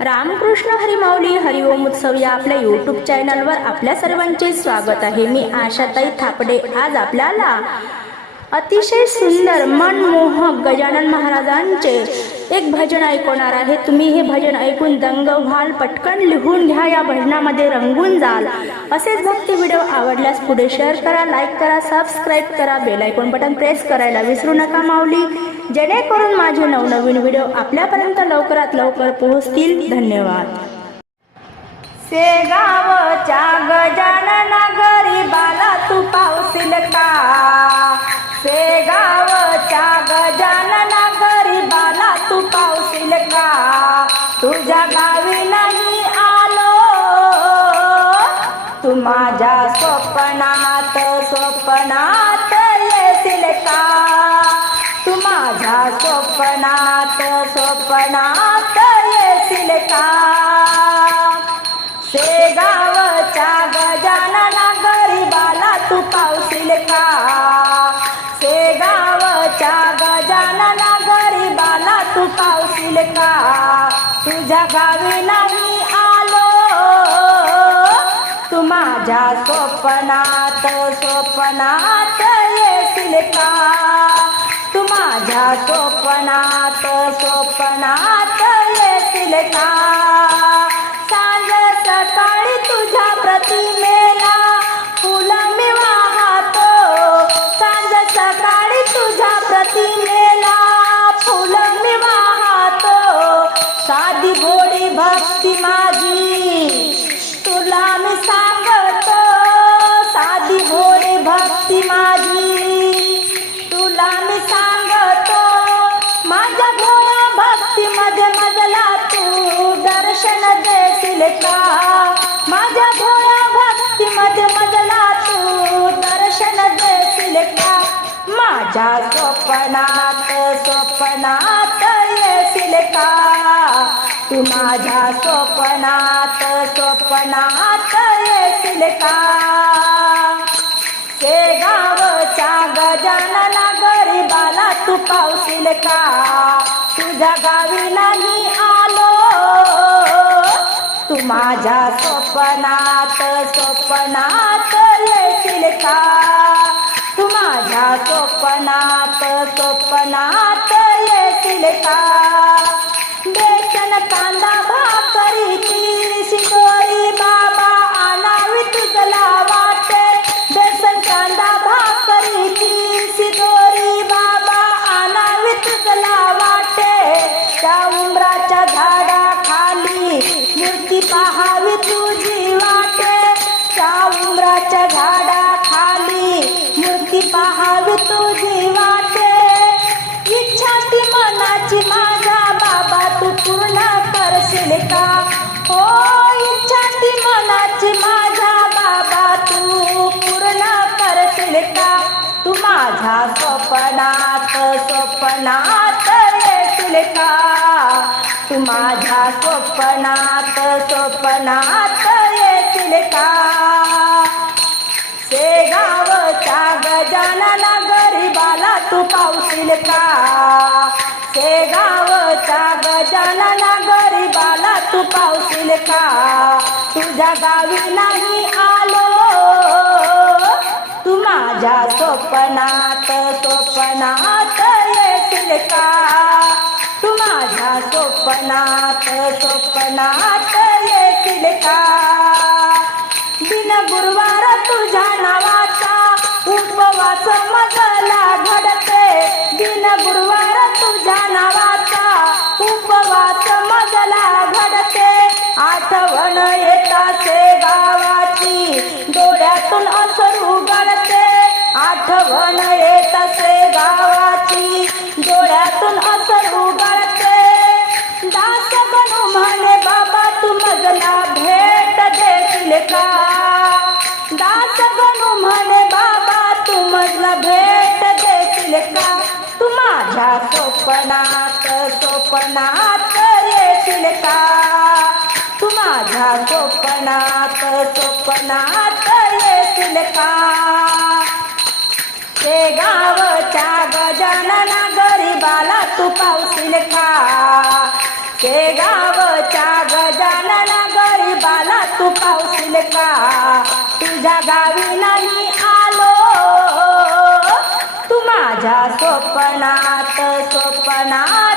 रामकृष्ण हरिमाऊली हरिओम उत्सव या आपल्या यूट्यूब चॅनलवर आपल्या सर्वांचे स्वागत आहे. मी आशाताई थापडे. आज आपल्याला अतिशय सुंदर मनमोहक गजानन महाराजांचे एक भजन ऐकवणार आहे. तुम्ही हे भजन ऐकून दंग व्हाल पटकन लिहून घ्या. या भजनामध्ये रंगून जाल. असेच भक्ती व्हिडिओ आवडल्यास पुढे शेअर करा लाईक करा सबस्क्राईब करा बेल बटन प्रेस करायला विसरू नका माऊली. जेणेकरून माझे नवनवीन व्हिडिओ आपल्यापर्यंत लवकरात लवकर पोहोचतील. धन्यवाद. सेगावच्या गजानना गरीबाला तू पावशील का? सेगावच्या गजानना स्वप्नात येशील का? तू माझ्या स्वप्नात स्वप्नात येशील का? शेगावच्या गजानना गरीबाला तू पावशील का? शेगावच्या गजानना गरीबाला तू पावशील का? तुझ्या गावी नाही माझ्या स्वप्नात स्वप्नात येशील का? तू माझ्या स्वप्नात स्वप्नात येशील का? सांज सकाळी तुझ्या प्रतिमेला फुलं मी वाहतो. सांज सकाळी तुझ्या प्रतिमेला फुलं मी वाहतो. साधी भोळी भक्ती माझी माझी तुला मी सांगतो माझ्या भोळ्या भक्तीमध्ये मजला तू दर्शन देशील का? माझ्या भोळ्या भक्तीमध्ये मजला तू दर्शन देशील का? माझ्या स्वप्नात स्वप्नात येशील का? तू माझ्या स्वप्नात स्वप्नात येशील का? शेगावच्या गजानना गरीबाला तू पावशील का? तुझ्या गावी नाही आलो. तू माझ्या स्वप्नात स्वप्नात येशील का? तू माझ्या स्वप्नात स्वप्नात येशील का? पाहावी तुझी वाटे. त्या झाडाखाली मूर्ती पाहावी तुझी वाटे. इच्छा ती मनाची माझा बाबा तू पूर्ण करशील का? हो इच्छा ती मनाची माझा बाबा तू पूर्ण करशील का? तू माझ्या स्वप्नात स्वप्नात येशील का? माझ्या स्वप्नात स्वप्नात येतील का? शेगावच्या गजानना गरीबाला तू पावशील का? शेगावच्या गजानना गरीबाला तू पावशील का? तुझ्या गावी नाही आलो. तू माझ्या स्वप्नात स्वप्नात स्वप्नात येतील का? दिन गुरुवार तुझ्या स्वप्नात येशील का तू माझ्या स्वप्नात स्वप्नात येशील का शेगावच्या गजानना गरीबाला तू पावशील का शेगावच्या गजानना गरीबाला तू पावशील का तुझ्या गावी नाही आलो. तू माझ्या स्वप्नात स्वप्नात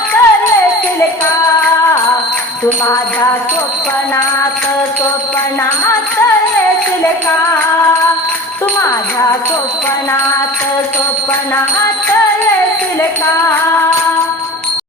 येशील का? तू माझ्या स्वप्नात स्वप्नात येशील का? तू माझ्या स्वप्नात स्वप्नात येशील का?